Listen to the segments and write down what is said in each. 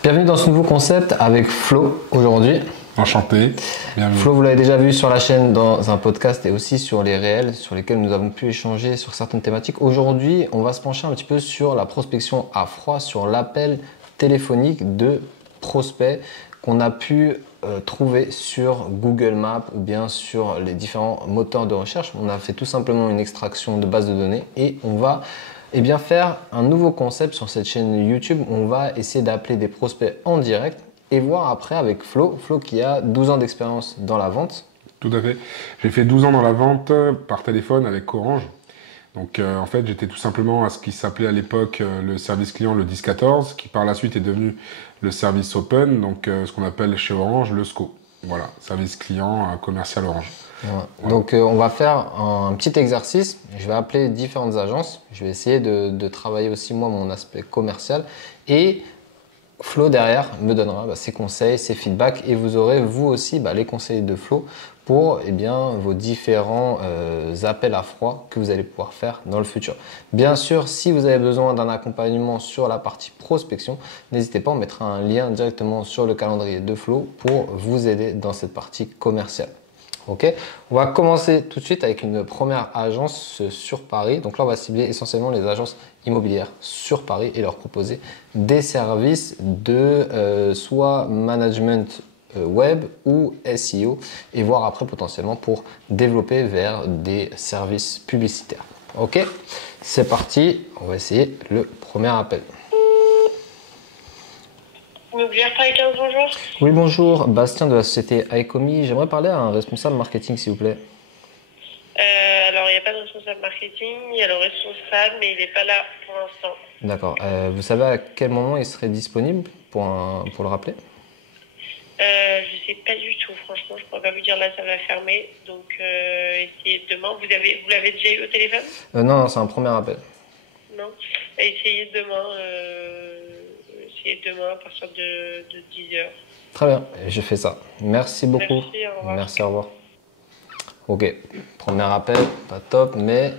Bienvenue dans ce nouveau concept avec Flo aujourd'hui. Enchanté, bienvenue. Flo, vous l'avez déjà vu sur la chaîne dans un podcast et aussi sur les réels sur lesquels nous avons pu échanger sur certaines thématiques. Aujourd'hui, on va se pencher un petit peu sur la prospection à froid, sur l'appel téléphonique de prospects qu'on a pu trouver sur Google Maps ou bien sur les différents moteurs de recherche. On a fait tout simplement une extraction de base de données et on va faire un nouveau concept sur cette chaîne YouTube. On va essayer d'appeler des prospects en direct et voir après avec Flo qui a 12 ans d'expérience dans la vente. Tout à fait. J'ai fait 12 ans dans la vente par téléphone avec Orange. Donc en fait, j'étais tout simplement à ce qui s'appelait à l'époque le service client, le 1014, qui par la suite est devenu le service open, donc ce qu'on appelle chez Orange le SCO. Voilà, service client commercial Orange. Ouais. Ouais. Donc on va faire un petit exercice. Je vais appeler différentes agences. Je vais essayer de travailler aussi moi mon aspect commercial et Flo derrière me donnera ses conseils, ses feedbacks et vous aurez vous aussi les conseils de Flo pour vos différents appels à froid que vous allez pouvoir faire dans le futur. Bien sûr, si vous avez besoin d'un accompagnement sur la partie prospection, n'hésitez pas, on mettra un lien directement sur le calendrier de Flo pour vous aider dans cette partie commerciale. Ok, on va commencer tout de suite avec une première agence sur Paris. Donc là, on va cibler essentiellement les agences immobilières sur Paris et leur proposer des services de soit management web ou SEO et voir après potentiellement pour développer vers des services publicitaires. Ok, c'est parti. On va essayer le premier appel. Immobilière Paris 15, bonjour. Oui, bonjour, Bastien de la société iComi. J'aimerais parler à un responsable marketing, s'il vous plaît. Alors, il n'y a pas de responsable marketing, il y a le responsable, mais il n'est pas là pour l'instant. D'accord. Vous savez à quel moment il serait disponible pour le rappeler? Je ne sais pas du tout, franchement, je ne pourrais pas vous dire là, ça va fermer. Donc, essayez demain. Vous l'avez déjà eu au téléphone? Non, c'est un premier appel. Non. Essayez demain à partir de 10h. Très bien, je fais ça. Merci beaucoup. Merci, au revoir. Merci, au revoir. Ok, premier appel, pas top, mais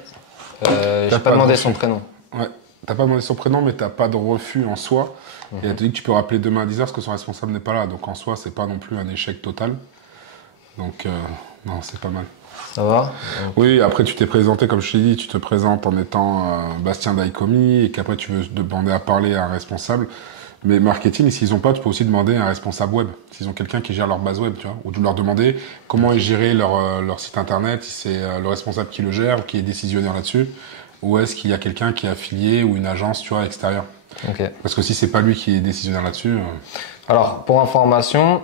j'ai pas demandé son prénom. Ouais, t'as pas demandé son prénom, mais t'as pas de refus en soi. Et elle te dit que tu peux rappeler demain à 10h parce que son responsable n'est pas là. Donc en soi, c'est pas non plus un échec total. Donc non, c'est pas mal. Ça va? Oui, après tu t'es présenté, comme je t'ai dit, tu te présentes en étant Bastien d'iComi et qu'après tu veux demander à parler à un responsable. Mais marketing, s'ils n'ont pas, tu peux aussi demander à un responsable web. S'ils ont quelqu'un qui gère leur base web, tu vois. Ou de leur demander comment est géré leur site internet, si c'est le responsable qui le gère ou qui est décisionnaire là-dessus. Ou est-ce qu'il y a quelqu'un qui est affilié ou une agence, tu vois, extérieure. Okay. Parce que si c'est pas lui qui est décisionnaire là-dessus... Alors, pour information,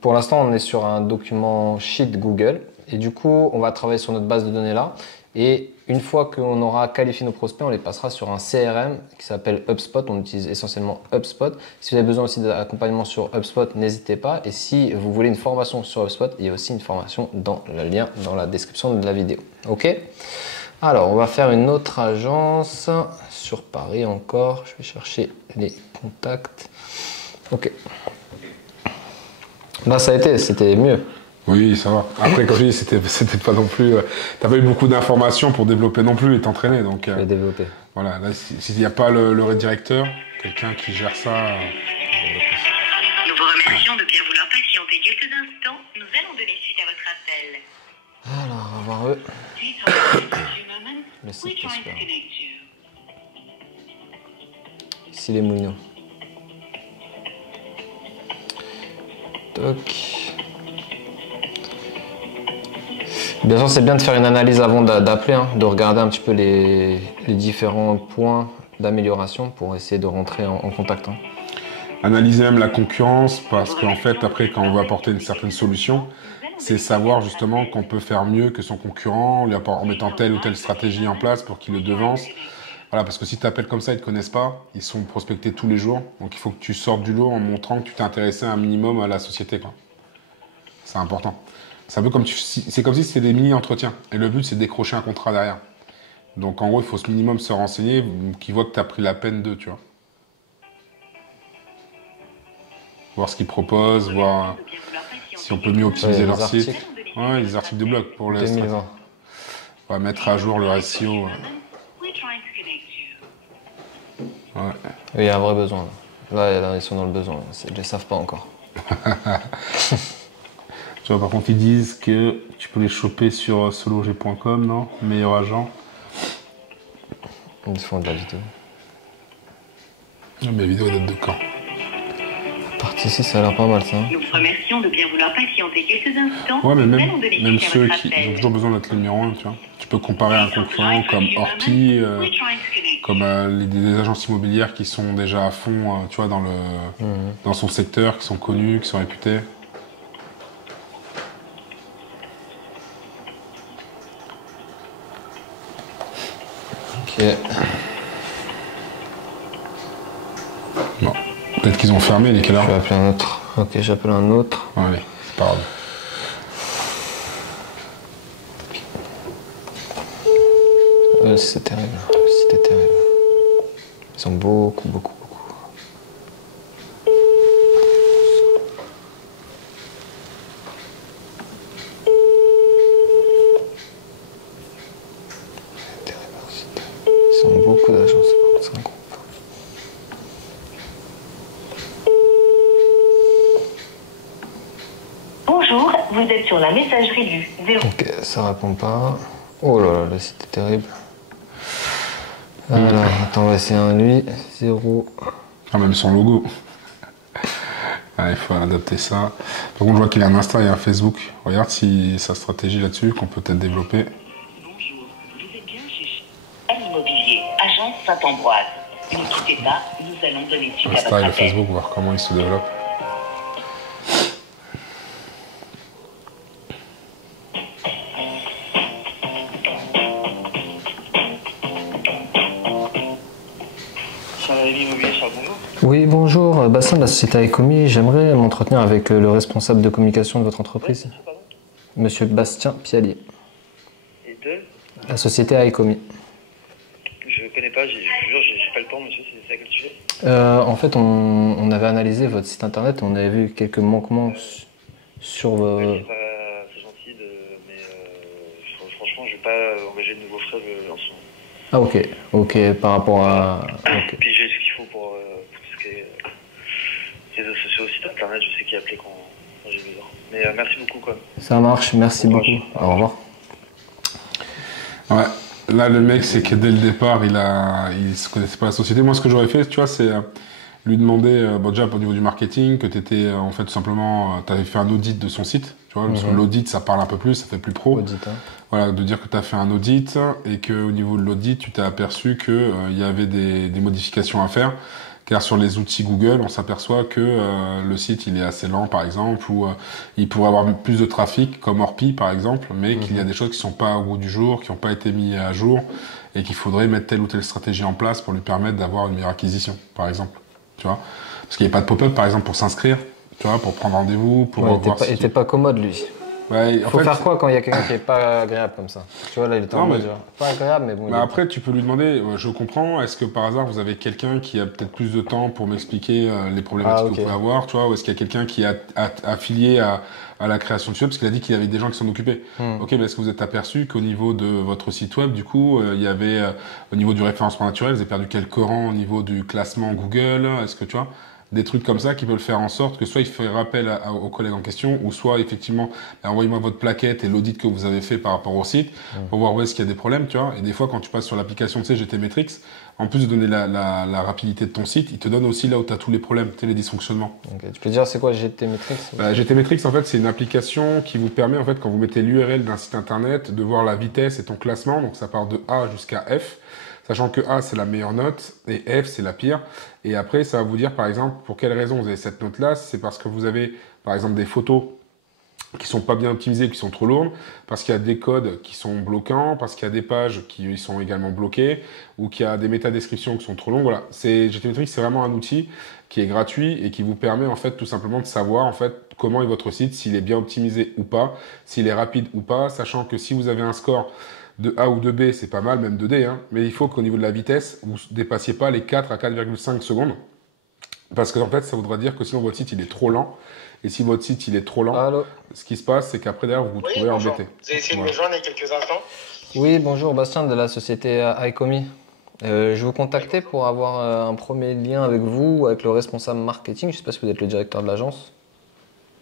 pour l'instant, on est sur un document sheet Google. Et du coup, on va travailler sur notre base de données là. Et une fois qu'on aura qualifié nos prospects, on les passera sur un CRM qui s'appelle HubSpot. On utilise essentiellement HubSpot. Si vous avez besoin aussi d'accompagnement sur HubSpot, n'hésitez pas. Et si vous voulez une formation sur HubSpot, il y a aussi une formation dans le lien dans la description de la vidéo. Ok ? Alors, on va faire une autre agence sur Paris encore. Je vais chercher les contacts. Ok. Là, ça a été, c'était mieux. Oui, ça va. Après, comme je dis, c'était pas non plus... t'as pas eu beaucoup d'informations pour développer non plus et t'entraîner. Donc, Je vais développer. Voilà, là, s'il n'y a pas le redirecteur, quelqu'un qui gère ça... Nous vous remercions de bien vouloir patienter quelques instants. Nous allons donner suite à votre appel. Alors, on va voir eux. Please hold on for a few moments. Le We're site trying to Prosper. connect you. Ici les Moulineaux. Toc. Bien sûr, c'est bien de faire une analyse avant d'appeler, hein, de regarder un petit peu les différents points d'amélioration pour essayer de rentrer en contact. Hein. Analyser même la concurrence, parce qu'en fait, après, quand on veut apporter une certaine solution, c'est savoir justement qu'on peut faire mieux que son concurrent, en mettant telle ou telle stratégie en place pour qu'il le devance. Voilà, parce que si tu appelles comme ça, ils ne te connaissent pas, ils sont prospectés tous les jours, donc il faut que tu sortes du lot en montrant que tu t'es intéressé un minimum à la société, quoi. C'est important. C'est un peu comme c'est comme si c'était des mini-entretiens. Et le but, c'est de décrocher un contrat derrière. Donc, en gros, il faut ce minimum se renseigner, qu'ils voient que tu as pris la peine d'eux, tu vois. Voir ce qu'ils proposent, voir si on peut mieux optimiser leur site. Ouais, les articles de blog pour le 2020. On va mettre à jour leur SEO. Ouais. Il y a un vrai besoin. Là. Là, ils sont dans le besoin. Ils ne le savent pas encore. Tu vois, par contre, ils disent que tu peux les choper sur solog.com, non? Meilleur agent. Ils font de la vidéo. Mais la vidéo date de quand? Partie ici, ça a l'air pas mal ça. Nous vous remercions de bien vouloir patienter quelques instants. Ouais, mais Nous allons donner même suite à ceux votre qui appel. ont toujours besoin d'être le numéro 1, tu vois. Tu peux comparer un concurrent comme Orpi, comme des agences immobilières qui sont déjà à fond, tu vois, dans son secteur, qui sont connus, qui sont réputés. Ok. Bon. Peut-être qu'ils ont fermé, il est quelle Je vais heure? appeler un autre. Ok, j'appelle un autre. Allez, c'est pas grave. C'est terrible. C'était terrible. Ils sont beaucoup. C'est terrible. Ils sont beaucoup d'agences. C'est un groupe. Bonjour, vous êtes sur la messagerie du 0. Ok, ça répond pas. Oh là là, c'était terrible. Alors, attends, on va essayer un lui. 0. Ah, même son logo. Ah, il faut adapter ça. Par contre, je vois qu'il a un Insta et un Facebook. Regarde si sa stratégie là-dessus qu'on peut peut-être développer. Bonjour, vous êtes bien chez Immobilier, agence Saint-Ambroise. Ne quittez pas, nous allons donner suite à Insta votre et appel. Facebook, voir comment il se développe. Oui, bonjour. Bassin de la société Icomi. J'aimerais m'entretenir avec le responsable de communication de votre entreprise, Monsieur Bastien Pialier. Et deux, La société Icomi. je connais pas, je vous jure, j'ai pas le temps, monsieur, c'est à quel sujet? En fait, on avait analysé votre site internet et on avait vu quelques manquements sur vos... C'est gentil, mais franchement, je vais pas engager de nouveaux frais en ce moment. Ah ok, par rapport à... ok. Puis j'ai ce qu'il faut pour tout ce qui est réseaux sociaux, site internet, je sais qui appeler quand j'ai besoin. Mais merci beaucoup, quoi. Ça marche, merci Bon beaucoup. courage. Au revoir. Ouais. Là, le mec, c'est que dès le départ, il se connaissait pas la société. Moi, ce que j'aurais fait, tu vois, c'est lui demander, bon, déjà au niveau du marketing, que tu étais en fait tout simplement, tu avais fait un audit de son site. Tu vois, parce que l'audit, ça parle un peu plus, ça fait plus pro. Audit, hein. Voilà, de dire que tu as fait un audit et qu'au niveau de l'audit, tu t'es aperçu qu'il y avait des modifications à faire. Car sur les outils Google, on s'aperçoit que le site il est assez lent, par exemple, ou il pourrait avoir plus de trafic, comme Orpi, par exemple, mais qu'il y a des choses qui sont pas au goût du jour, qui n'ont pas été mises à jour, et qu'il faudrait mettre telle ou telle stratégie en place pour lui permettre d'avoir une meilleure acquisition, par exemple. Tu vois, parce qu'il n'y a pas de pop-up, par exemple, pour s'inscrire, tu vois, pour prendre rendez-vous, pour Ouais, voir il était pas commode lui. Ouais, Faut faire quoi quand il y a quelqu'un qui est pas agréable comme ça? Tu vois là, il était en Non, mode mais- genre, pas agréable, mais bon. Mais après, tu peux lui demander, je comprends, est-ce que par hasard vous avez quelqu'un qui a peut-être plus de temps pour m'expliquer les problématiques Ah, ok. que vous pouvez avoir, tu vois, ou est-ce qu'il y a quelqu'un qui est affilié à la création de site web, parce qu'il a dit qu'il y avait des gens qui s'en occupaient. Ok, mais est-ce que vous êtes aperçu qu'au niveau de votre site web, du coup, il y avait, au niveau du référencement naturel, vous avez perdu quelques rangs au niveau du classement Google, est-ce que tu vois des trucs comme ça qui peuvent faire en sorte que soit il fait rappel aux collègues en question, ou soit effectivement, envoyez-moi votre plaquette et l'audit que vous avez fait par rapport au site, pour voir où est-ce qu'il y a des problèmes, tu vois. Et des fois, quand tu passes sur l'application, tu sais, GT Metrix, en plus de donner la rapidité de ton site, il te donne aussi là où tu as tous les problèmes, tu sais, les dysfonctionnements. Ok. Tu peux dire c'est quoi GT Metrix? GT Metrix, en fait, c'est une application qui vous permet, en fait, quand vous mettez l'URL d'un site internet, de voir la vitesse et ton classement. Donc, ça part de A jusqu'à F. Sachant que A, c'est la meilleure note et F, c'est la pire. Et après, ça va vous dire, par exemple, pour quelle raison vous avez cette note-là. C'est parce que vous avez, par exemple, des photos qui sont pas bien optimisées, qui sont trop lourdes, parce qu'il y a des codes qui sont bloquants, parce qu'il y a des pages qui sont également bloquées, ou qu'il y a des métadescriptions qui sont trop longues. Voilà. GTmetrix, c'est vraiment un outil qui est gratuit et qui vous permet, en fait, tout simplement de savoir, en fait, comment est votre site, s'il est bien optimisé ou pas, s'il est rapide ou pas, sachant que si vous avez un score de A ou de B, c'est pas mal, même de D, hein, mais il faut qu'au niveau de la vitesse, vous ne dépassiez pas les 4 à 4,5 secondes. Parce que en fait, ça voudra dire que sinon votre site il est trop lent. Et si votre site il est trop lent, Allô? ce qui se passe, c'est qu'après derrière, vous vous trouvez bonjour. embêté. Vous avez essayé de Voilà. me joindre il y a quelques instants. Oui, bonjour, Bastien de la société Icomi. Je vous contactais pour avoir un premier lien avec vous, avec le responsable marketing. Je ne sais pas si vous êtes le directeur de l'agence.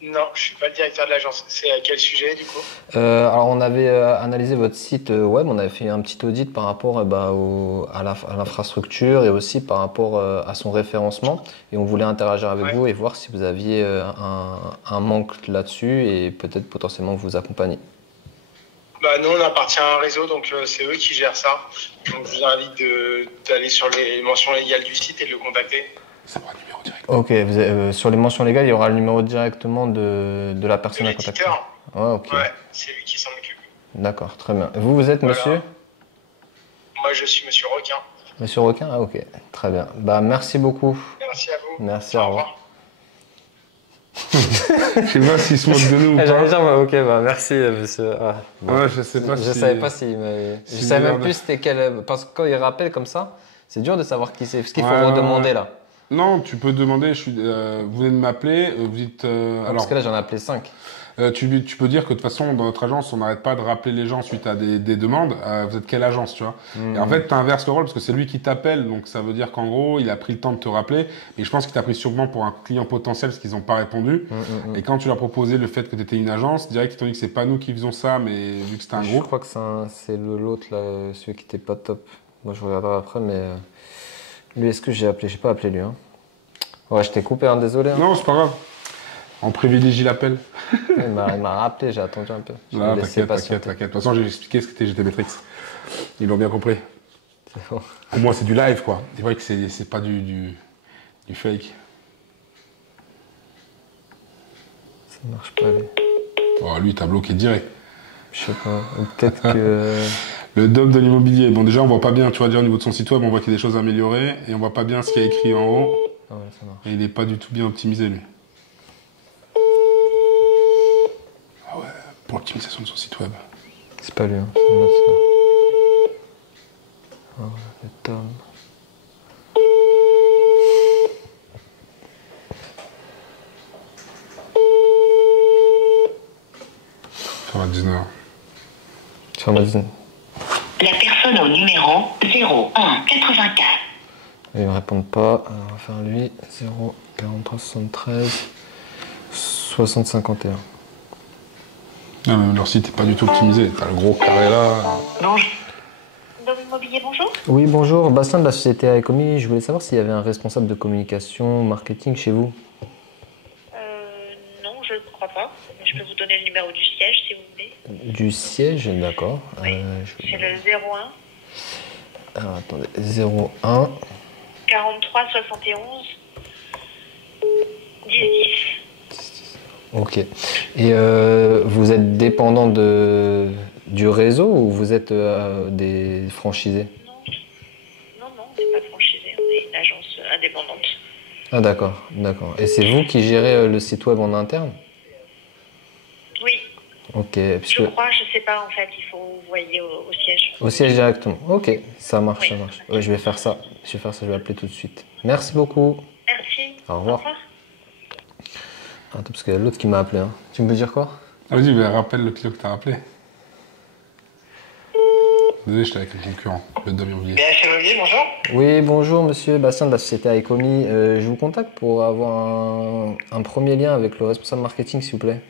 Non, je suis pas le directeur de l'agence. C'est à quel sujet du coup? Alors, on avait analysé votre site web, on avait fait un petit audit par rapport à l'infrastructure et aussi par rapport à son référencement. Et on voulait interagir avec vous et voir si vous aviez un manque là-dessus et peut-être potentiellement vous accompagner. Bah, nous, on appartient à un réseau, donc c'est eux qui gèrent ça. Donc je vous invite d'aller sur les mentions légales du site et de le contacter. Ça aura un numéro direct. Ok, sur les mentions légales, il y aura le numéro directement de la personne à contacter. Ouais, ok. Ouais, c'est lui qui s'en occupe. D'accord, très bien. Vous êtes Voilà. monsieur? Moi, je suis monsieur Requin. Monsieur Requin? Ah, ok, très bien. Bah, merci beaucoup. Merci à vous. Merci, au revoir. Je sais pas s'il se moque de nous ou J'allais pas. dire, ok, bah merci monsieur. Ah, bon. Ouais, je sais pas Je si... savais pas s'il m'avait. Je si savais même merde. plus c'était quel. Parce que quand il rappelle comme ça, c'est dur de savoir qui c'est. Parce qu'il faut Ouais, redemander ouais. là. Non, tu peux demander, vous venez de m'appeler, vous dites... Parce alors, que là j'en ai appelé 5. tu peux dire que de toute façon, dans notre agence, on n'arrête pas de rappeler les gens suite à des demandes. Vous êtes quelle agence, tu vois? Et en fait, tu inverses le rôle parce que c'est lui qui t'appelle. Donc, ça veut dire qu'en gros, il a pris le temps de te rappeler. Et je pense qu'il t'a pris sûrement pour un client potentiel parce qu'ils n'ont pas répondu. Et quand tu leur as proposé le fait que tu étais une agence, direct, ils t'ont dit que c'est pas nous qui faisons ça, mais vu que c'était un Je groupe. crois que c'est l'autre là, celui qui était pas top. Moi je regarderai après, mais lui, est-ce que j'ai appelé? J'ai pas appelé lui. Hein. Ouais, je t'ai coupé, hein, désolé. Hein. Non, c'est pas grave. On privilégie l'appel. Il m'a rappelé, j'ai attendu un peu. Je Non, l'ai laissé t'inquiète. De patienter. toute façon, j'ai expliqué ce qu'était GT Matrix. Ils l'ont bien compris. C'est bon. Pour moi, c'est du live, quoi. C'est vrai que c'est pas du fake. Ça marche pas lui. Oh, lui, t'as bloqué direct. Je sais pas. Ou peut-être que. Le dom de l'immobilier. Bon, déjà, on voit pas bien, tu vois, dire au niveau de son site web, on voit qu'il y a des choses à améliorer. Et on voit pas bien ce qu'il y a écrit en haut. Ah ouais, ça marche. Et il est pas du tout bien optimisé, lui. Ah ouais, pour l'optimisation de son site web. C'est pas lui, hein. C'est un autre, ça. Ah, le Tom. Ça va, 19h. Sur ma dizaine. La personne au numéro 0184. Ils me répondent pas. Alors, on va faire lui. 0 43 73 60 51. Non, mais leur site est pas du tout optimisé. T'as le gros carré là. Bonjour. Dom Immobilier, bonjour. Oui, bonjour. Bastien de la société Aecomi. Je voulais savoir s'il y avait un responsable de communication, marketing chez vous. Non, je ne crois pas. Je peux vous donner le numéro du siège si vous voulez. Du siège, d'accord. Oui. Je C'est vais- le 01 Alors, attendez. 01. 43 71 10 10. Ok. Et vous êtes dépendant du réseau ou vous êtes des franchisés? Non, on n'est pas franchisé, on est une agence indépendante. Ah d'accord, d'accord. Et c'est vous qui gérez le site web en interne? Oui, Ok, je puisque crois, je sais pas en fait, il faut vous voyez au siège. au siège directement. Ok, ça marche, Oui. ça marche. Ouais, je vais faire ça. Je vais appeler tout de suite. Merci beaucoup. Merci. Au revoir. Attends, parce qu'il y a l'autre qui m'a appelé. Hein. Tu me peux dire quoi? Vas-y, mais rappelle le client que t'as rappelé. Désolé, j'étais avec le concurrent, le dom immobilier. BH Immobilier, bonjour. Oui, bonjour monsieur Bastien de la société Aecomi. Je vous contacte pour avoir un premier lien avec le responsable marketing, s'il vous plaît.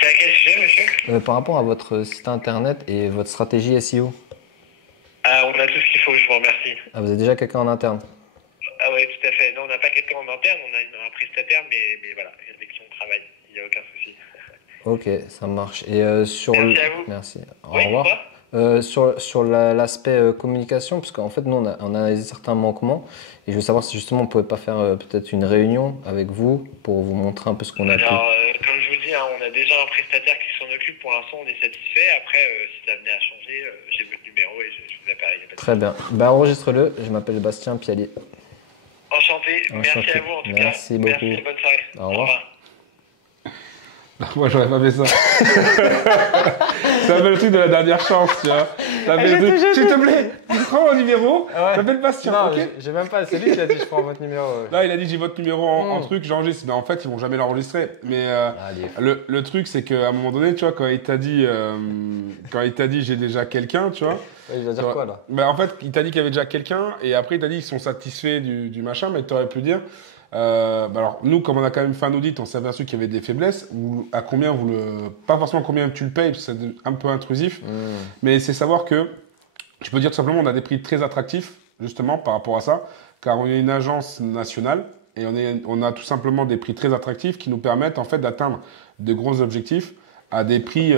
C'est à quel sujet, monsieur? Par rapport à votre site internet et votre stratégie SEO. Ah, on a tout ce qu'il faut, je vous remercie. Ah, vous avez déjà quelqu'un en interne? Ah ouais, tout à fait. Non, on n'a pas quelqu'un en interne, on a un prestataire, mais voilà, avec qui on travaille. Il n'y a aucun souci. Ok, ça marche. Et sur Merci le... à vous. Merci. Au Oui, revoir. Sur l'aspect communication, parce qu'en fait, nous, on a analysé certains manquements. Et je veux savoir si justement on ne pouvait pas faire peut-être une réunion avec vous pour vous montrer un peu ce qu'on a pu. Alors, comme je vous dis, hein, on a déjà un prestataire qui s'en occupe. Pour l'instant, on est satisfait. Après, si ça venait à changer, j'ai votre numéro et je vous appelle. Y a pas de Très bien. Ben, enregistre-le. Je m'appelle Bastien Pialier. Enchanté. Merci Enchanté. à vous en tout Merci cas. beaucoup. Merci, bonne soirée. Au revoir. Moi, j'aurais pas fait ça. C'est un peu le truc de la dernière chance, tu vois. S'il te plaît, prends mon numéro, Ouais. j'appelle Bastien, Non, ok? j'ai même pas. C'est lui qui a dit je prends votre numéro. Là, il a dit j'ai votre numéro en truc, j'enregistre. Mais en fait, ils vont jamais l'enregistrer. Mais Allez. le truc, c'est qu'à un moment donné, tu vois, quand il t'a dit j'ai déjà quelqu'un, tu vois. Il va dire quoi là? Bah, en fait, il t'a dit qu'il y avait déjà quelqu'un, et après, il t'a dit qu'ils sont satisfaits du machin, mais tu aurais pu dire. Alors, nous, comme on a quand même fait un audit, on s'est aperçu qu'il y avait des faiblesses. À combien vous le. Pas forcément combien tu le payes, parce que c'est un peu intrusif, mais c'est savoir que. Je peux dire tout simplement, on a des prix très attractifs, justement, par rapport à ça, car on est une agence nationale et on a tout simplement des prix très attractifs qui nous permettent, en fait, d'atteindre de gros objectifs à des prix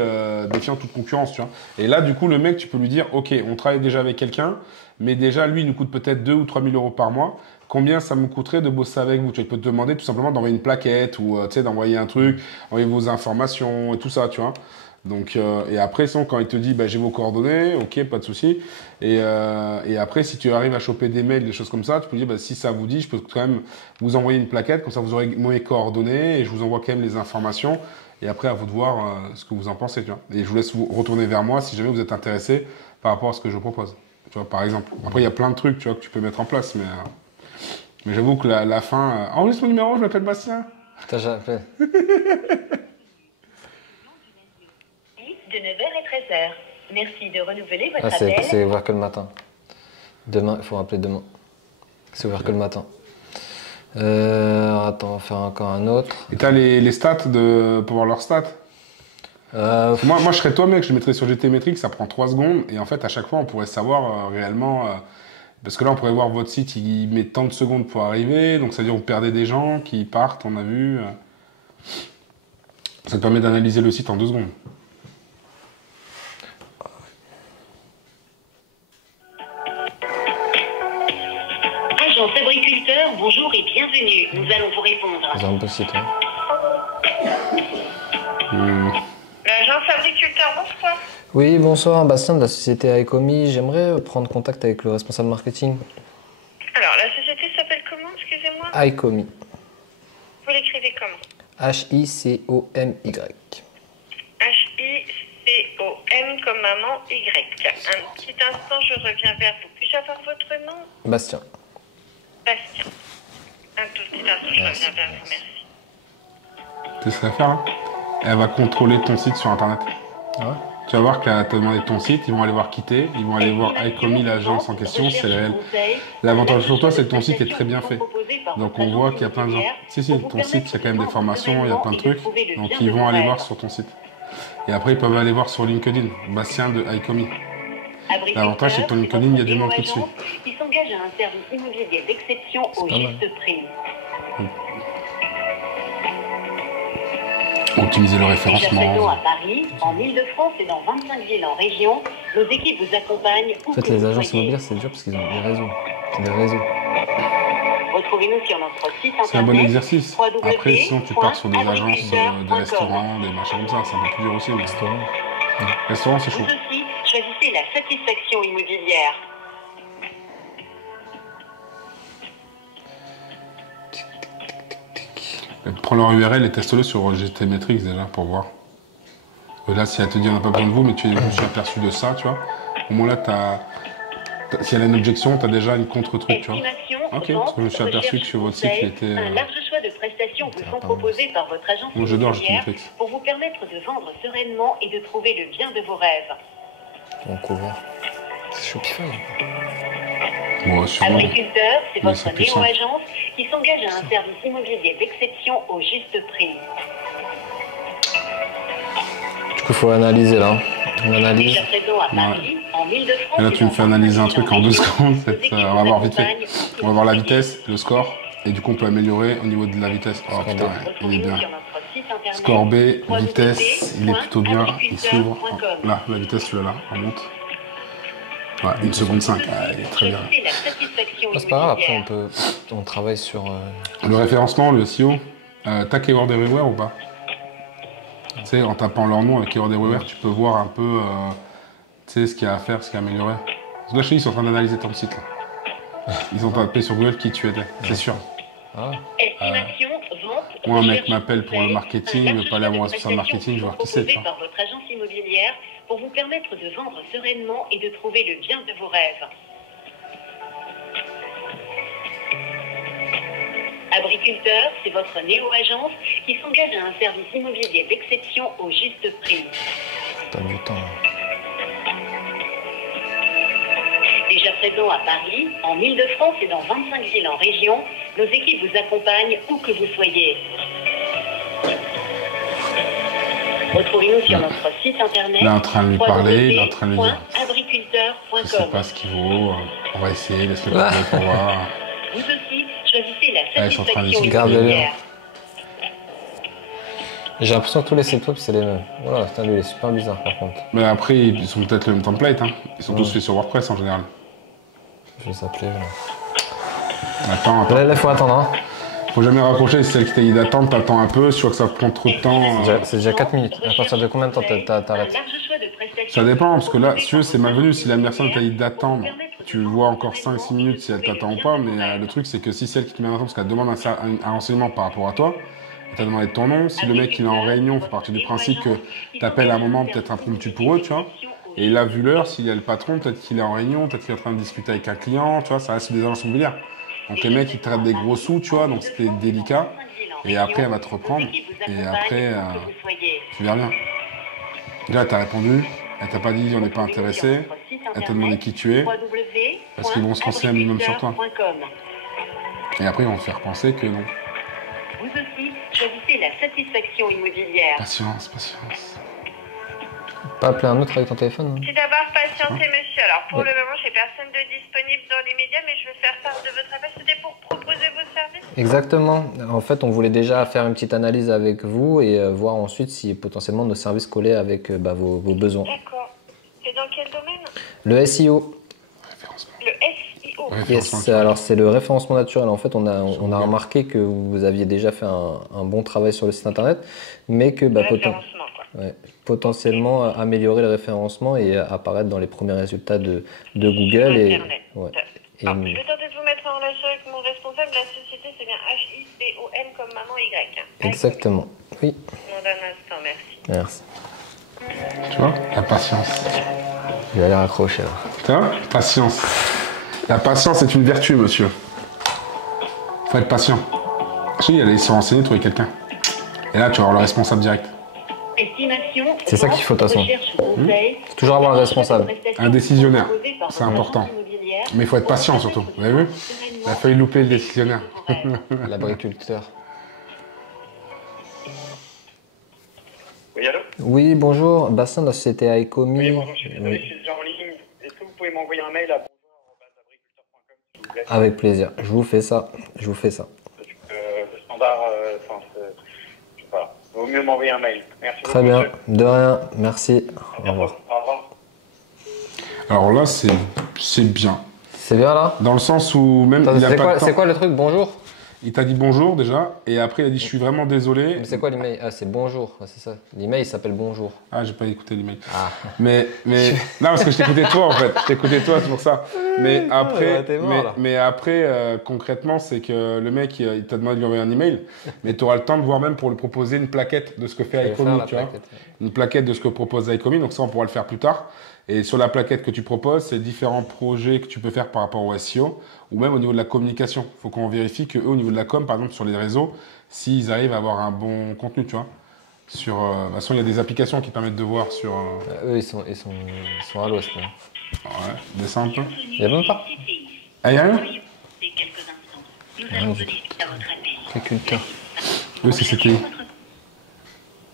défiant toute concurrence, tu vois. Et là, du coup, le mec, tu peux lui dire, OK, on travaille déjà avec quelqu'un, mais déjà, lui, il nous coûte peut-être 2 ou 3 000 euros par mois. Combien ça me coûterait de bosser avec vous? Tu vois, il peut te demander tout simplement d'envoyer une plaquette ou, tu sais, d'envoyer un truc, envoyer vos informations et tout ça, tu vois. Donc, et après, sinon, quand il te dit, bah, j'ai vos coordonnées, ok, pas de souci. Et après, si tu arrives à choper des mails, des choses comme ça, tu peux dire, bah, si ça vous dit, je peux quand même vous envoyer une plaquette, comme ça vous aurez mes coordonnées et je vous envoie quand même les informations. Et après, à vous de voir ce que vous en pensez, tu vois. Et je vous laisse vous retourner vers moi si jamais vous êtes intéressé par rapport à ce que je propose. Tu vois, par exemple. Après, il y a plein de trucs, tu vois, que tu peux mettre en place, mais j'avoue que la fin, enregistre mon numéro, je m'appelle Bastien. T'as déjà appelé? De 9h à 13h. Merci de renouveler votre Ah, appel. c'est ouvert que le matin. Demain, il faut rappeler demain. C'est ouvert que le matin. Attends, on va faire encore un autre. Et t'as les stats pour voir leurs stats. Moi, je serais toi, mec, je le mettrais sur GT Metrics, ça prend 3 secondes. Et en fait, à chaque fois, on pourrait savoir réellement. Parce que là, on pourrait voir votre site, il met tant de secondes pour arriver. Donc, ça veut dire que vous perdez des gens qui partent, on a vu. Ça te permet d'analyser le site en 2 secondes. Agence agriculteur, bonjour et bienvenue. Nous allons vous répondre. C'est un peu le site, hein. L'agence agriculteur, bonsoir. Oui, bonsoir, Bastien de la société Icomi. J'aimerais prendre contact avec le responsable marketing. Alors, la société s'appelle comment, excusez-moi? Icomi. Vous l'écrivez comment? H-I-C-O-M-Y. H-I-C-O-M comme maman Y. Un petit instant, je reviens vers vous. Puis-je avoir votre nom? Bastien. Bastien. Un tout petit instant, je reviens vers vous, merci. Tu sais ce qu'elle va faire, là? Elle va contrôler ton site sur Internet. Ah ouais? Tu vas voir qu'elle t'a demandé ton site, ils vont aller voir quitter, ils vont aller voir Icomi, l'agence en question, c'est réel. L'avantage sur toi, c'est que ton site est très bien fait. Donc on voit qu'il y a plein de gens. Si, ton site, il y a quand même des formations, il y a plein de trucs. Donc ils vont aller voir sur ton site. Et après, ils peuvent aller voir sur LinkedIn, Bastien de Icomi. L'avantage, c'est que ton LinkedIn, il y a du monde qui te suit. Qui s'engage à un service immobilier d'exception au pas mal. juste prix. Optimiser le Présents référencement. à Paris, en Ile-de-France et dans 25 villes en région, nos équipes vous accompagnent où En fait, que les vous agences soyez. immobilières, c'est dur parce qu'ils ont des réseaux. C'est des réseaux. Retrouvez-nous sur notre site internet. C'est un bon exercice. Après, sinon, tu pars sur des agences, des www.agriculteur.com. restaurants, des machins comme ça. C'est un peu plus dur aussi. Mais Restaurant. restaurant, c'est chaud. Vous aussi, choisissez la satisfaction immobilière. Prends leur URL et teste-le sur GT Metrics déjà pour voir. Et là, si elle te dit on n'a pas besoin de vous, mais je me suis aperçu de ça, tu vois. Au moins là, si elle a une objection, tu as déjà une contre-truc, tu vois. Estimation, Ok, vente, parce que je me suis aperçu que recherche, sur votre site, il conseil, était. un large choix de prestations vous sont proposées par votre agence Moi, j'adore GT immobilière Metrics. pour vous permettre de vendre sereinement et de trouver le bien de vos rêves. Vancouver. C'est Shopify. Bon, sûrement. Agriculteur, c'est Mais votre c'est plus simple. néo-agence qui s'engage à un service immobilier d'exception au juste prix. Du coup, il faut analyser là. On analyse. Déjà présent à Paris, en Ile-de-France. Et là, et tu me dans fais analyser un 25 truc en 2 villes en secondes. région. Nos équipes On va voir vite fait. accompagnent On va voir la vitesse, le score. Et du coup, on peut améliorer au niveau de la vitesse. Oh putain, il est Retrouvez-nous bien. sur notre site internet. Score B, vitesse, il est plutôt bien. Il s'ouvre. www.agriculteur.com. Là, la vitesse, tu l'as là. On monte. Ouais, 1 seconde 5. Ah, il est très bien. Choisissez la satisfaction Ah, c'est pas grave, après immobilière. on travaille sur. Le référencement, le SEO, t'as Keyword Everywhere ou pas? Tu sais, en tapant leur nom avec Keyword Everywhere, tu peux voir un peu tu sais, ce qu'il y a à faire, ce qu'il y a à améliorer. Parce que là, je te dis, ils sont en train d'analyser ton site. Là. Ils ont tapé sur Google qui tu étais, c'est sûr. Ah, Estimation, vente, Moi, un mec recherche, m'appelle pour le conseil, marketing, un il veut large pas aller à choix mon de responsable marketing, je vais voir qui c'est, tu proposées vois. par votre agence immobilière pour vous permettre de vendre sereinement et de trouver le bien de vos rêves. Agriculteur, c'est votre néo-agence qui s'engage à un service immobilier d'exception au juste prix. T'as du temps. Déjà présent à Paris, en Île-de-France et dans 25 villes en région, nos équipes vous accompagnent où que vous soyez. Retrouvez-nous sur notre site internet Il est en train de lui parler, il est en train de lui dire. Je sais www.agriculteur.com. pas ce qu'il vaut, on va essayer, laisse-le parler pour voir. Vous aussi, choisissez la Ouais, ils sont en train de satisfaction discuter. immobilière. J'ai l'impression que tous les sites web, c'est les mêmes. Voilà, putain, lui, il est super bizarre par contre. Mais après, ils sont peut-être le même template, hein. Ils sont tous faits sur WordPress en général. Je vais s'appeler. Attends, attends. Là, il faut attendre. Hein. Faut jamais raccrocher, c'est celle qui t'a dit d'attendre, t'attends un peu, si tu vois que ça prend trop de temps. C'est déjà 4 minutes. À partir de combien de temps t'arrêtes? Un large choix de prestations Ça dépend, parce que là, si tu veux, proposées c'est par malvenu. votre Si la personne t'a dit d'attendre, permettre de tu vois encore 5-6 minutes si elle t'attend ou pas, mais le truc, c'est que si c'est elle qui te met en attente, parce qu'elle demande un renseignement par rapport à toi, elle t'a demandé ton nom, si le mec il est en réunion, il faut partir du principe que t'appelles à un moment peut-être impromptu pour eux, tu vois. Et il a vu l'heure, s'il est le patron, peut-être qu'il est en réunion, peut-être qu'il est en train de discuter avec un client, tu vois, ça reste des agences immobilières. Donc les mecs, ils traitent des gros sous, tu vois, donc c'était délicat. Et après, elle va te reprendre. Et après, tu verras bien. Là, t'as répondu. Elle t'a pas dit on n'est pas intéressé. Elle t'a demandé qui tu es. Parce qu'ils vont se renseigner un minimum sur toi. Et après, ils vont te faire penser que non. Vous aussi, choisissez la satisfaction immobilière. Patience, patience. Pas appeler un autre avec ton téléphone? Merci d'avoir patienté, monsieur. Alors, pour le moment, j'ai personne de disponible dans les médias, mais je vais faire part de votre appel. C'était pour proposer vos services. Exactement. En fait, on voulait déjà faire une petite analyse avec vous et voir ensuite si potentiellement nos services collaient avec vos besoins. D'accord. C'est dans quel domaine? Le SEO. Le SEO. Yes, alors c'est le référencement naturel. En fait, on a remarqué que vous aviez déjà fait un bon travail sur le site internet, mais que Référencement, quoi. potentiellement améliorer le référencement et apparaître dans les premiers résultats de Google. Et, Internet. ouais. Et- Alors, je vais tenter de vous mettre en relation avec mon responsable. La société, c'est bien HICOM comme maman Y. exactement. Oui, Demande un instant, merci. merci. Tu vois, la patience. Il va aller raccrocher là. Tu vois, patience. La patience est une vertu, monsieur. Faut être patient. Si, aller se renseigner, trouver quelqu'un. Et là, tu vas avoir le responsable direct. Estimation, C'est ça qu'il faut, de toute façon. recherche, conseil, Faut toujours avoir le responsable. Un décisionnaire. proposées par C'est votre important. agence immobilière. Mais il faut être patient surtout. Vous avez vu? Il a failli louper le décisionnaire. L'agriculteur. Oui, allô? Oui, bonjour. Bassin de la société Aecomi. Oui, bonjour, je suis désolé, Oui. je suis déjà en ligne. Est-ce que vous pouvez m'envoyer un mail à bonjour@agriculteur.com, s'il vous plaît? Avec plaisir. Je vous fais ça. Je vous fais ça. Parce que le standard, je sais pas. Vaut mieux m'envoyer un mail. Merci Très beaucoup, bien. monsieur. De rien. Merci. Au revoir. Au revoir. Alors là, c'est bien. C'est bien là? Dans le sens où même Attends, il a c'est pas quoi, le temps. c'est quoi le truc? Bonjour? Il t'a dit bonjour déjà, et après il a dit je suis vraiment désolé. Mais c'est quoi l'email? Ah, c'est bonjour. Ah, c'est ça. L'email il s'appelle bonjour. Ah, j'ai pas écouté l'email. Ah. Mais non, parce que je t'écoutais toi en fait. Je t'écoutais toi, c'est pour ça. Mais après, t'es mort, là. mais après concrètement, c'est que le mec il t'a demandé de lui envoyer un email, mais tu auras le temps de voir même pour lui proposer une plaquette de ce que fait Je vais Aecomi, faire la tu vois. plaquette. Une plaquette de ce que propose Aecomi, donc ça on pourra le faire plus tard. Et sur la plaquette que tu proposes, c'est différents projets que tu peux faire par rapport au SEO ou même au niveau de la communication. Il faut qu'on vérifie que eux, au niveau de la com, par exemple sur les réseaux, s'ils arrivent à avoir un bon contenu, tu vois. Sur, de toute façon, il y a des applications qui permettent de voir sur. Eux ils sont à l'ouest. Là. Ouais, descends un peu. Il y a même pas. Ah, il y a rien? Quelques instants. Nous allons donner suite à votre appel. Agriculteur. Eux, c'est CTI.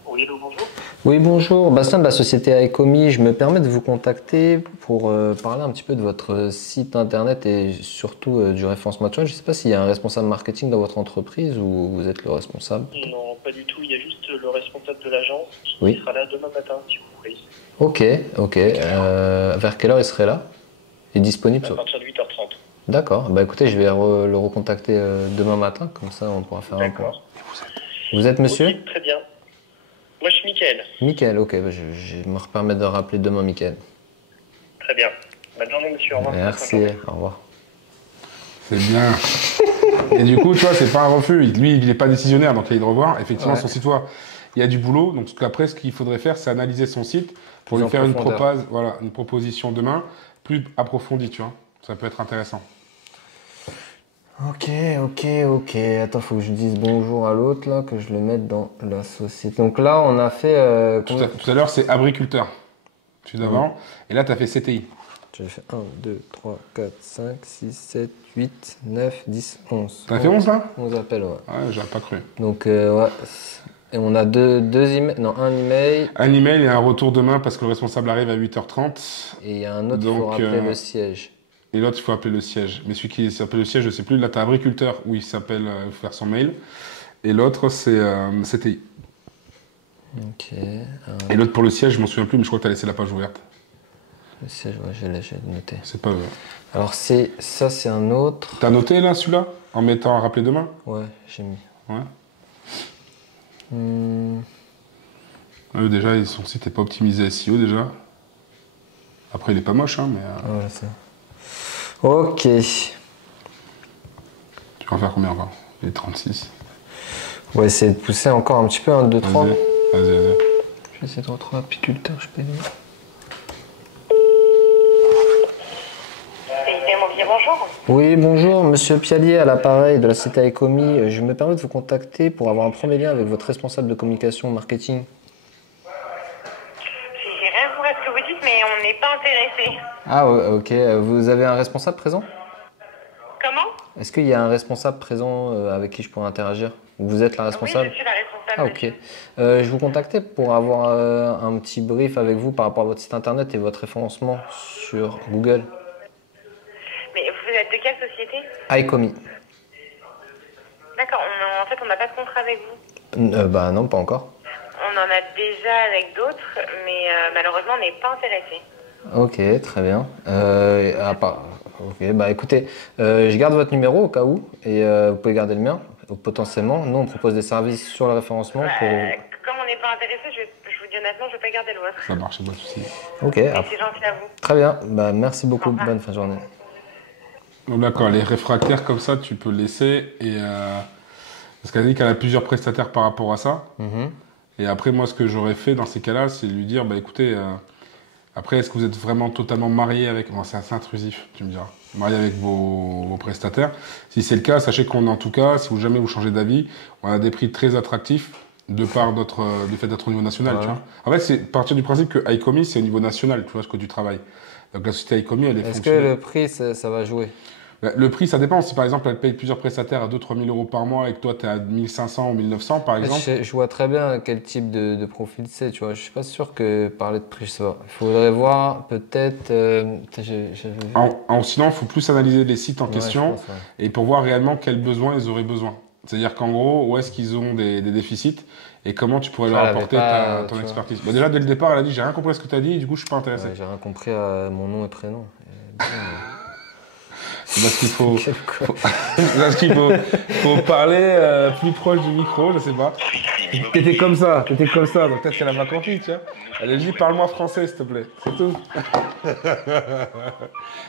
Oui, allô, bonjour. Oui, bonjour. Bastien de la société Aecomi. Je me permets de vous contacter pour parler un petit peu de votre site internet et surtout du référencement naturel. Je ne sais pas s'il y a un responsable marketing dans votre entreprise ou vous êtes le responsable. Non, pas du tout. Il y a juste le responsable de l'agence qui Oui. sera là demain matin, si vous voulez. Ok, ok. Vers quelle heure il serait là? Il est disponible? À partir de 8h30. D'accord. Bah écoutez, je vais le recontacter demain matin, comme ça on pourra faire un point. D'accord. Vous êtes monsieur? Ok, très bien. Moi, je suis Mickaël. Mickaël, ok. Bah, je vais me permettre de rappeler demain Mickaël. Très bien. Bonne journée, monsieur. Au revoir. Merci, au revoir. C'est bien. Et du coup, tu vois, c'est pas un refus. Lui, il est pas décisionnaire, donc il a de revoir. Effectivement, Ouais. son site web, il y a du boulot. Donc après, ce qu'il faudrait faire, c'est analyser son site pour Plus lui en faire profondeur. une proposition demain plus approfondie, tu vois. Ça peut être intéressant. Ok. Attends, faut que je dise bonjour à l'autre là, que je le mette dans la société. Donc là, on a fait. Tout à l'heure, c'est agriculteur. Tu es d'avant. Et là, tu as fait CTI. J'ai fait 1, 2, 3, 4, 5, 6, 7, 8, 9, 10, 11. T'as fait 11 là? 11 appels, ouais. Ouais, j'aurais pas cru. Donc, ouais. Et on a deux emails. Non, un email. Un email et un retour demain parce que le responsable arrive à 8h30. Et il y a un autre, il faut Donc, rappeler le siège. Et l'autre, il faut appeler le siège. Mais celui qui s'appelle le siège, je sais plus. Là, tu as agriculteur où il s'appelle faire son mail. Et l'autre, c'est CTI. Ok. Et l'autre pour le siège, je m'en souviens plus, mais je crois que tu as laissé la page ouverte. Le siège, ouais, j'ai noté. C'est pas eux. Alors, ça, c'est un autre. T'as noté là, celui-là? En mettant à rappeler demain? Ouais, j'ai mis. Ouais. Hmm. Eux, déjà, son site n'est pas optimisé SEO déjà. Après, il est pas moche, hein, mais. Ah, ouais, ça. Ok. Tu vas en faire combien encore? Il est 36. On va essayer de pousser encore un petit peu, 1, 2, 3. Vas-y. Je vais essayer de retrouver apiculteur, je peux dire. Bonjour. Oui, bonjour, monsieur Pialier à l'appareil de la CTA Ecomi. Je me permets de vous contacter pour avoir un premier lien avec votre responsable de communication marketing. J'ai rien compris à ce que vous dites, mais on n'est pas intéressé. Ah, ouais, ok. Vous avez un responsable présent? Comment? Est-ce qu'il y a un responsable présent avec qui je pourrais interagir? Vous êtes la responsable? Oui, je suis la responsable. Ah, ok. monsieur. Je vous contactais pour avoir un petit brief avec vous par rapport à votre site internet et votre référencement sur Google. Mais vous êtes de quelle société? iComi. D'accord, en fait, on n'a pas de contrat avec vous. Bah non, pas encore. On en a déjà avec d'autres, mais malheureusement, on n'est pas intéressé. Ok, très bien. Ok, bah écoutez, je garde votre numéro au cas où, et vous pouvez garder le mien, potentiellement. Nous, on propose des services sur le référencement pour... Comme on n'est pas intéressé, je vous dis honnêtement, je ne vais pas garder le vôtre. Ça marche, pas de souci. Ok, Mais c'est gentil à vous. très bien. Bah merci beaucoup, Au revoir. bonne fin de journée. Donc, d'accord, les réfractaires comme ça, tu peux laisser. Et, parce qu'elle a dit qu'elle a plusieurs prestataires par rapport à ça. Mhm. Et après, moi, ce que j'aurais fait dans ces cas-là, c'est lui dire, bah écoutez, après, est-ce que vous êtes vraiment totalement marié avec... Bon, c'est assez intrusif, tu me diras. Marié avec vos prestataires. Si c'est le cas, sachez qu'on a en tout cas, si vous jamais vous changez d'avis, on a des prix très attractifs de par du fait d'être au niveau national. Ouais. Tu vois. En fait, c'est partir du principe que iComi, c'est au niveau national, tu vois, ce que tu travailles. Donc la société iComi, elle est Est-ce que fonctionnelle. le prix, ça va jouer? Bah, le prix, ça dépend. Si par exemple, elle paye plusieurs prestataires à 2-3 000 euros par mois et que toi, tu es à 1 500 ou 1 900 par exemple. Je vois très bien quel type de profil c'est, tu vois. Je suis pas sûr que parler de prix, je sais pas. Il faudrait voir peut-être... Sinon, il faut plus analyser les sites en Ouais, question je pense, ouais. et pour voir réellement quels besoins ils auraient besoin. C'est-à-dire qu'en gros, où est-ce qu'ils ont des déficits et comment tu pourrais leur Elle avait apporter pas, ton tu vois. expertise. Bah, déjà, dès le départ, elle a dit j'ai rien compris à ce que tu as dit et du coup, je suis pas intéressé. Ouais, j'ai rien compris à mon nom et prénom. C'est parce qu'il faut, Quel con. parce qu'il faut parler plus proche du micro, je sais pas. T'étais comme ça, donc peut-être qu'elle a pas compris, tu vois. Elle a dit parle-moi français, s'il te plaît, c'est tout.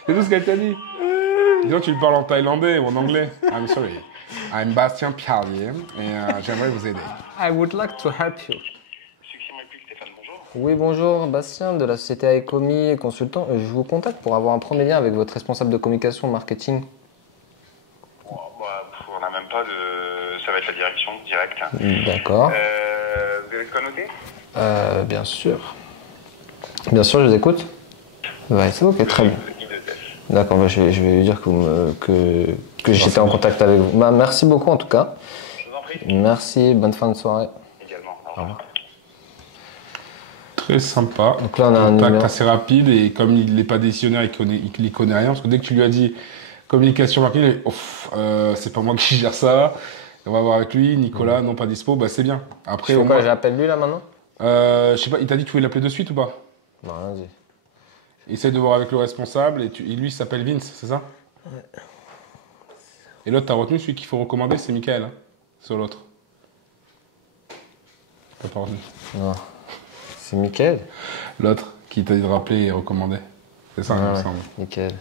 C'est tout ce qu'elle t'a dit. Disons, tu lui parles en thaïlandais ou en anglais. I'm sorry. I'm Bastien Pialier et j'aimerais vous aider. I would like to help you. Succès République, Stéphane, bonjour. Oui, bonjour, Bastien de la société Ecomi, consultant. Je vous contacte pour avoir un premier lien avec votre responsable de communication marketing. Oh, bah, on n'a même pas de. Ça va être la direction directe. D'accord. Vous avez de quoi noter? Bien sûr. Bien sûr, je vous écoute. Ouais, c'est ok, très bien. D'accord, bah, je vais lui dire que j'étais en contact avec vous. Bah, merci beaucoup en tout cas. Je vous en prie. Merci, bonne fin de soirée. Également. Au revoir. Très sympa. Donc là, on a un Contact numéro. assez rapide et comme il n'est pas décisionnaire, il n'y connaît rien. Parce que dès que tu lui as dit communication marketing, il dit, ouf, c'est pas moi qui gère ça. On va voir avec lui. Nicolas, non pas dispo, bah c'est bien. Après, Je au fais quoi, moins, j'appelle lui là maintenant? je sais pas, il t'a dit que tu voulais l'appeler de suite ou pas? Non, rien dit. Essaye de voir avec le responsable et lui il s'appelle Vince, c'est ça? Et l'autre, t'as retenu celui qu'il faut recommander, c'est Michael, hein, sur l'autre. T'as pas retenu. Non. C'est Mickaël? L'autre qui t'a dit de rappeler et recommander. C'est ça, il me Ouais, semble. nickel.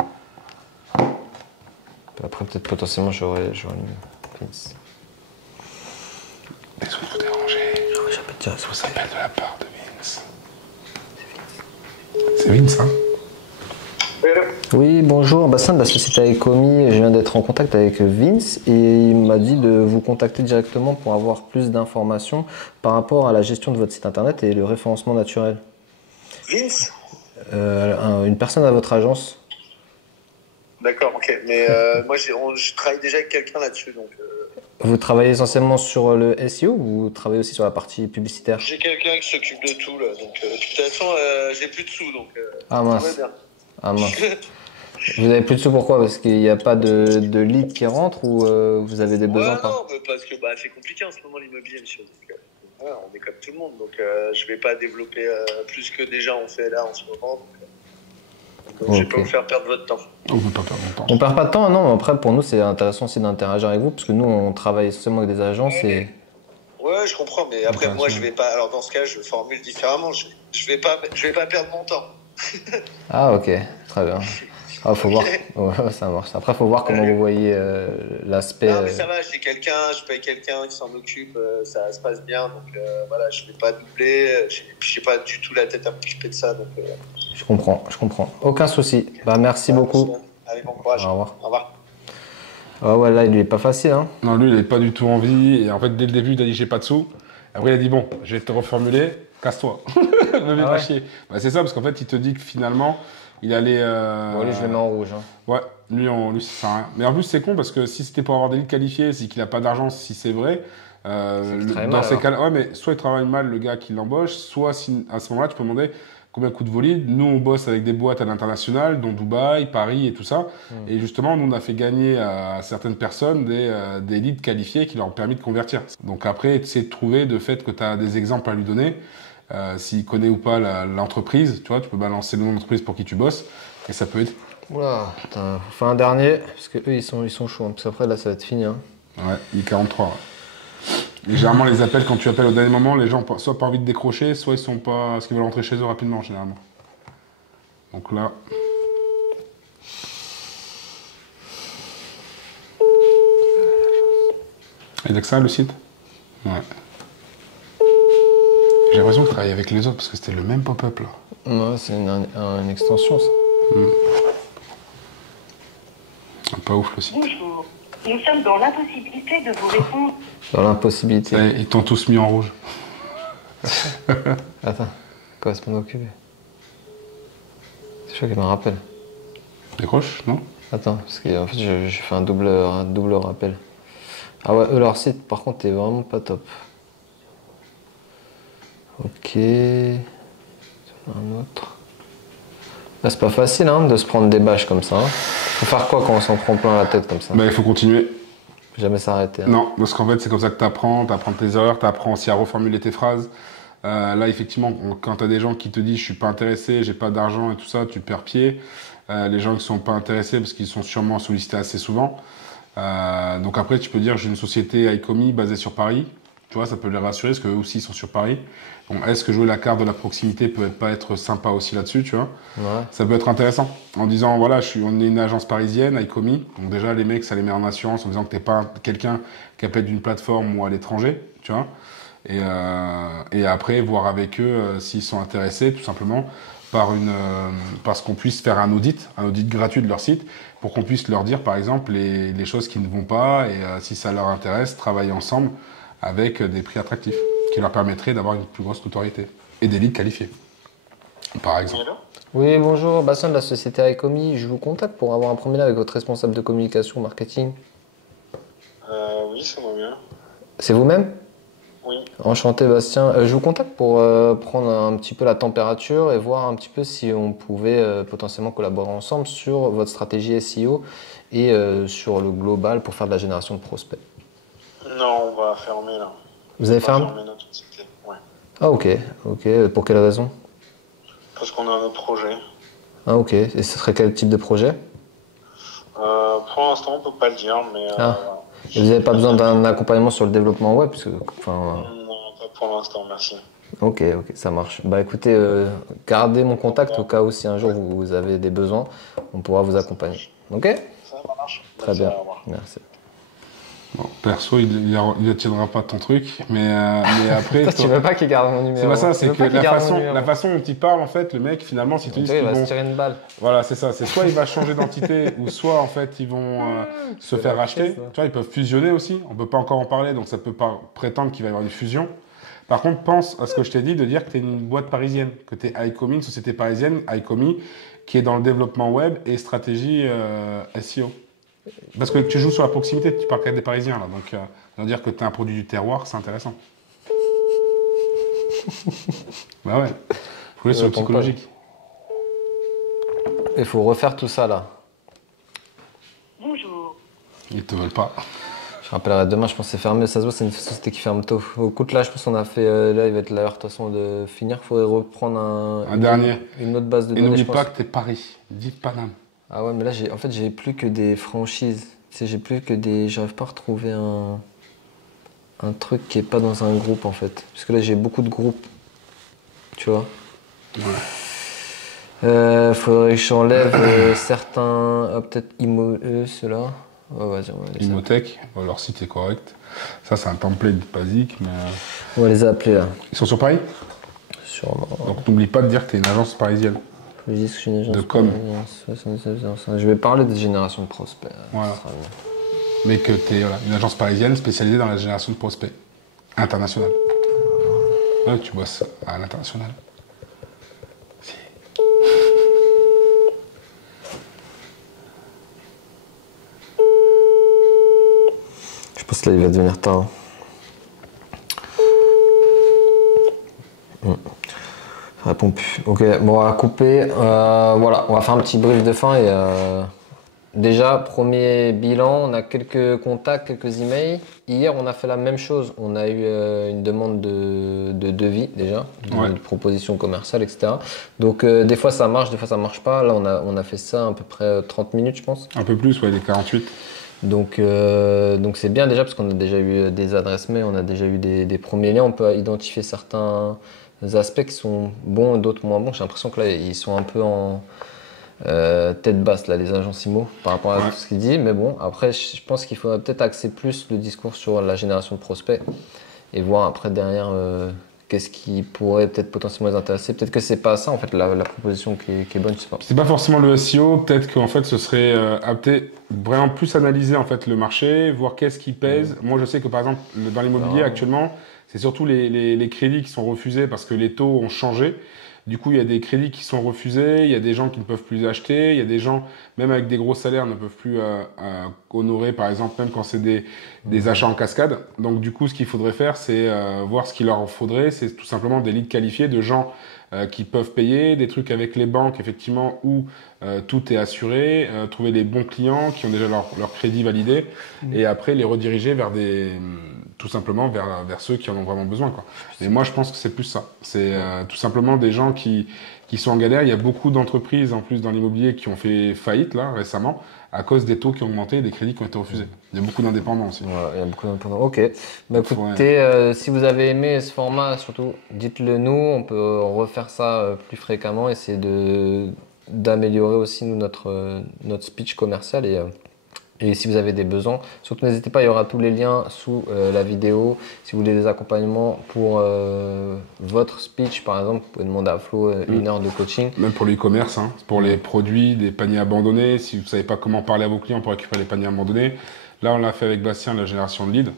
Après, peut-être potentiellement, j'aurais mis Vince. Laisse-moi vous déranger. Non, j'appelle déjà, Ça s'appelle de la part de Vince. C'est Vince, hein? Oui, bonjour, Bastien de la société Ecomi. Je viens d'être en contact avec Vince et il m'a dit de vous contacter directement pour avoir plus d'informations par rapport à la gestion de votre site internet et le référencement naturel. Vince? Une personne à votre agence. D'accord, ok. Mais moi, je travaille déjà avec quelqu'un là-dessus. Donc, Vous travaillez essentiellement sur le SEO ou vous travaillez aussi sur la partie publicitaire? j'ai quelqu'un qui s'occupe de tout, là. Donc, de toute façon, j'ai plus de sous. Donc, Ah tout va mince. bien. Ah mince. Vous avez plus de sous pourquoi? Parce qu'il n'y a pas de lead qui rentre ou vous avez des besoins Ouais, par... non, mais parce que c'est compliqué en ce moment l'immobilier, monsieur. Donc, voilà, on est comme tout le monde. Donc, je vais pas développer plus que déjà on fait là en ce moment. Donc, je vais Ok. pas vous faire perdre votre temps. On ne peut pas perdre mon temps. On perd pas de temps, non, mais après pour nous c'est intéressant aussi d'interagir avec vous parce que nous on travaille essentiellement avec des agences et... Ouais, je comprends, mais après, Intéressant. moi, je vais pas. Alors, dans ce cas, je formule différemment. Je vais pas perdre mon temps. Ah ok, très bien. Ah, faut voir, ouais, ça marche. Après faut voir comment vous voyez l'aspect... Non, mais ça va, j'ai quelqu'un, je paye quelqu'un qui s'en occupe, ça se passe bien, donc voilà, je vais pas doubler, j'ai pas du tout la tête à m'occuper de ça, donc... Je comprends. Aucun souci. Bah merci beaucoup. Allez, bon courage. Au revoir. Au revoir. Ah ouais, là il est pas facile, hein. Non, lui, il n'avait pas du tout envie. Et en fait, dès le début, il a dit j'ai pas de sous. Après, il a dit bon, je vais te reformuler, casse-toi. Me mets Ah pas ouais. chier. Bah, c'est ça, parce qu'en fait, il te dit que finalement, il allait. Bon, lui je le mets en rouge, hein. Ouais, lui, ça sert à rien. Mais en plus, c'est con parce que si c'était pour avoir des leads qualifiés, c'est qu'il a pas d'argent, si c'est vrai. travaille Dans mal, ces alors. cas-là, ouais, mais soit il travaille mal le gars qui l'embauche, soit à ce moment-là, tu peux demander combien coûte vos leads. Nous, on bosse avec des boîtes à l'international, dont Dubaï, Paris et tout ça. Et justement, nous, on a fait gagner à certaines personnes des leads qualifiés qui leur ont permis de convertir. Donc après, essayer de trouver de fait que tu as des exemples à lui donner. S'il connaît ou pas l'entreprise, tu vois, tu peux balancer le nom d'entreprise pour qui tu bosses. Et ça peut être... Oula, putain, faut faire un dernier, parce que eux ils sont chauds, hein, parce qu'après là ça va être fini, hein. Ouais, I43. Ouais. Et généralement, les appels, quand tu appelles au dernier moment, les gens ont soit pas envie de décrocher, soit ils sont pas... parce qu'ils veulent rentrer chez eux rapidement, généralement. Donc là... Il y a que ça, le site? Ouais. J'ai l'impression de travailler avec les autres, parce que c'était le même pop-up, là. Ouais, c'est une extension ça. Pas ouf, le site. Bonjour. Nous sommes dans l'impossibilité de vous répondre. Dans l'impossibilité. Ça y est, ils t'ont tous mis en rouge. Attends, correspondant occupé. C'est sûr qu'il me rappelle. Décroche, non? Attends, parce qu'en fait j'ai fait un double rappel. Ah ouais, eux leur site par contre est vraiment pas top. Ok. Un autre. Là c'est pas facile hein, de se prendre des bâches comme ça. Hein. Faut faire quoi quand on s'en prend plein la tête comme ça? Bah, il faut continuer. Faut jamais s'arrêter. Hein. Non, parce qu'en fait, c'est comme ça que tu apprends tes erreurs, tu apprends aussi à reformuler tes phrases. Là, effectivement, quand tu as des gens qui te disent je suis pas intéressé, j'ai pas d'argent et tout ça, tu perds pied. Les gens qui sont pas intéressés parce qu'ils sont sûrement sollicités assez souvent. Donc après, tu peux dire j'ai une société Icomi basée sur Paris. Tu vois, ça peut les rassurer parce qu'eux aussi ils sont sur Paris. Donc, est-ce que jouer la carte de la proximité peut pas être sympa aussi là-dessus, tu vois? Ouais. Ça peut être intéressant. En disant, voilà, on est une agence parisienne, Icomi. Donc déjà, les mecs, ça les met en assurance en disant que t'es pas quelqu'un qui appelle d'une plateforme ou à l'étranger, tu vois. Et après, voir avec eux s'ils sont intéressés, tout simplement, parce qu'on puisse faire un audit gratuit de leur site, pour qu'on puisse leur dire, par exemple, les choses qui ne vont pas, et si ça leur intéresse, travailler ensemble avec des prix attractifs, qui leur permettraient d'avoir une plus grosse notoriété. Et des leads qualifiés, par exemple. Oui, bonjour, Bastien de la société Icomi. Je vous contacte pour avoir un premier lien avec votre responsable de communication marketing. Oui, c'est moi-même. C'est vous-même? Oui. Enchanté Bastien. Je vous contacte pour prendre un petit peu la température et voir un petit peu si on pouvait potentiellement collaborer ensemble sur votre stratégie SEO et sur le global pour faire de la génération de prospects. Non, on va fermer là. Vous avez On va fermé? fermer notre société. Ouais. Ah ok. Pour quelle raison? Parce qu'on a un autre projet. Ah ok. Et ce serait quel type de projet? Pour l'instant, on peut pas le dire, mais Ah. Et vous n'avez pas besoin d'un accompagnement sur le développement web parce que, enfin, non, pas pour l'instant, merci. Ok, ça marche. Bah écoutez, gardez mon contact au cas où si un jour vous avez des besoins, on pourra vous accompagner. Ok? Ça Ça marche. Très Merci, bien, au revoir. merci. Bon, perso, il ne tiendra pas ton truc, mais après... Toi, tu veux pas qu'il garde mon numéro. C'est pas ça, Tu c'est veux que pas qu'il garde mon la numéro. façon dont il parle, en fait, le mec, finalement, si tu On dis dirait, qu'ils il va vont... se tirer une balle. Voilà, c'est ça. C'est soit il va changer d'entité, ou soit, en fait, ils vont se C'est faire la racheter. crise, ça. Tu vois, ils peuvent fusionner aussi. On peut pas encore en parler, donc ça peut pas prétendre qu'il va y avoir une fusion. Par contre, pense à ce que je t'ai dit, de dire que tu es une boîte parisienne, que tu es iComi, une société parisienne, iComi, qui est dans le développement web et stratégie SEO. Parce que tu joues sur la proximité, tu parles qu'à des Parisiens, là. Donc, ça veut dire que tu es un produit du terroir, c'est intéressant. Bah ouais. Faut aller sur le réponds psychologique. Il faut refaire tout ça là. Bonjour. Ils te veulent pas. Je rappellerai demain, je pense que c'est fermé. Ça se voit, c'est une société qui ferme tôt. Écoute, là, je pense qu'on a fait. Là, il va être l'heure de toute façon de finir. Il faudrait reprendre Un dernier. une autre base de Et données. n'oublie je pense. pas que t'es Paris. Dis Paname. Ah ouais, mais là, en fait, j'ai plus que des franchises. Tu sais, j'ai plus que des. J'arrive pas à retrouver un truc qui est pas dans un groupe en fait. Parce que là, j'ai beaucoup de groupes. Tu vois. Faudrait que j'enlève certains. Ah, peut-être ceux-là. Ouais, vas-y, on va les appeler. Imotech, leur site est correct. Ça, c'est un template basique, mais... On va les appeler là. Ils sont sur Paris? Sûrement. Donc, n'oublie pas de dire que t'es une agence parisienne. Je dis que je suis une agence De com. parisienne, 77 Je vais parler des générations de prospects. Voilà. Ça sera mieux. Mais que t'es une agence parisienne spécialisée dans la génération de prospects. Internationale. Ouais, tu bosses à l'international. Si. Je pense que là, il va devenir tard. Ça répond plus. Ok, bon, on va couper. Voilà, on va faire un petit brief de fin. Et, déjà, premier bilan, on a quelques contacts, quelques emails. Hier, on a fait la même chose. On a eu une demande de devis déjà, de proposition commerciale, etc. Donc, des fois, ça marche, des fois, ça marche pas. Là, on a fait ça à peu près 30 minutes, je pense. Un peu plus, ouais, les 48. Donc c'est bien déjà parce qu'on a déjà eu des adresses mail, on a déjà eu des premiers liens, on peut identifier certains aspects qui sont bons et d'autres moins bons. J'ai l'impression que là ils sont un peu en tête basse là, les agences IMO par rapport à tout ce qu'il dit, mais bon après je pense qu'il faudrait peut-être axer plus le discours sur la génération de prospects et voir après derrière qu'est-ce qui pourrait peut-être potentiellement les intéresser. Peut-être que c'est pas ça en fait la proposition qui est bonne, je sais pas. C'est pas forcément le SEO, peut-être qu'en fait ce serait peut-être vraiment plus analyser en fait le marché, voir qu'est-ce qui pèse. Moi je sais que par exemple dans l'immobilier actuellement, c'est surtout les crédits qui sont refusés parce que les taux ont changé. Du coup, il y a des crédits qui sont refusés, il y a des gens qui ne peuvent plus acheter, il y a des gens, même avec des gros salaires, ne peuvent plus honorer, par exemple, même quand c'est des achats en cascade. Donc, du coup, ce qu'il faudrait faire, c'est voir ce qu'il leur faudrait. C'est tout simplement des leads qualifiés de gens qui peuvent payer, des trucs avec les banques, effectivement, où tout est assuré, trouver les bons clients qui ont déjà leur crédit validé et après les rediriger vers tout simplement vers ceux qui en ont vraiment besoin, quoi. Et moi, je pense que c'est plus ça. C'est tout simplement des gens qui sont en galère. Il y a beaucoup d'entreprises, en plus, dans l'immobilier qui ont fait faillite, là, récemment, à cause des taux qui ont augmenté et des crédits qui ont été refusés. Il y a beaucoup d'indépendants aussi. Voilà, il y a beaucoup d'indépendants. Ok. Bah, écoutez, si vous avez aimé ce format, surtout, dites-le nous. On peut refaire ça plus fréquemment, essayer d'améliorer aussi nous, notre speech commercial et si vous avez des besoins, surtout n'hésitez pas, il y aura tous les liens sous la vidéo. Si vous voulez des accompagnements pour votre speech, par exemple, vous pouvez demander à Flo 1 heure de coaching. Même pour l'e-commerce, hein, pour les produits, des paniers abandonnés. Si vous ne savez pas comment parler à vos clients pour récupérer les paniers abandonnés. Là, on l'a fait avec Bastien, la génération de leads.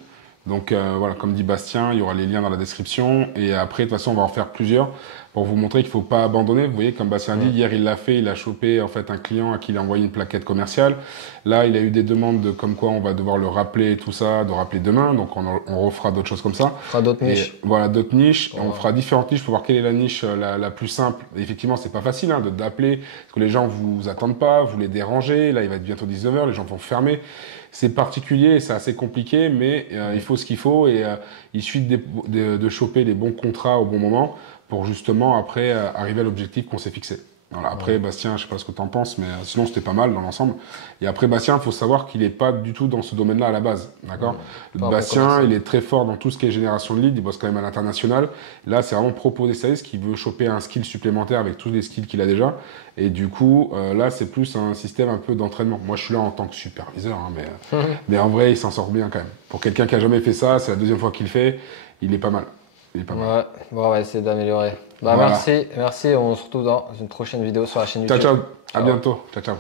Donc voilà, comme dit Bastien, il y aura les liens dans la description. Et après, de toute façon, on va en faire plusieurs pour vous montrer qu'il ne faut pas abandonner. Vous voyez, comme Bastien dit, hier, il l'a fait. Il a chopé en fait un client à qui il a envoyé une plaquette commerciale. Là, il a eu des demandes de comme quoi on va devoir le rappeler et tout ça, de rappeler demain. Donc, on refera d'autres choses comme ça. On fera d'autres niches. Voilà, d'autres niches. On fera différentes niches pour voir quelle est la niche la plus simple. Et effectivement, c'est pas facile hein, d'appeler parce que les gens vous attendent pas, vous les dérangez. Là, il va être bientôt 19h, les gens vont fermer. C'est particulier, c'est assez compliqué, mais il faut ce qu'il faut et il suffit de choper les bons contrats au bon moment pour justement après arriver à l'objectif qu'on s'est fixé. Voilà, après, Bastien, je sais pas ce que tu en penses, mais sinon, c'était pas mal dans l'ensemble. Et après, Bastien, il faut savoir qu'il n'est pas du tout dans ce domaine-là à la base. D'accord? Bastien, il est très fort dans tout ce qui est génération de leads. Il bosse quand même à l'international. Là, c'est vraiment proposer service qui veut choper un skill supplémentaire avec tous les skills qu'il a déjà. Et du coup, là, c'est plus un système un peu d'entraînement. Moi, je suis là en tant que superviseur, hein, mais en vrai, il s'en sort bien quand même. Pour quelqu'un qui a jamais fait ça, c'est la deuxième fois qu'il le fait, il est pas mal. Il est pas mal. Ouais, bon, on va essayer d'améliorer. Bah, Voilà. merci. On se retrouve dans une prochaine vidéo sur la chaîne YouTube. Ciao, ciao. À bientôt. Ciao, ciao.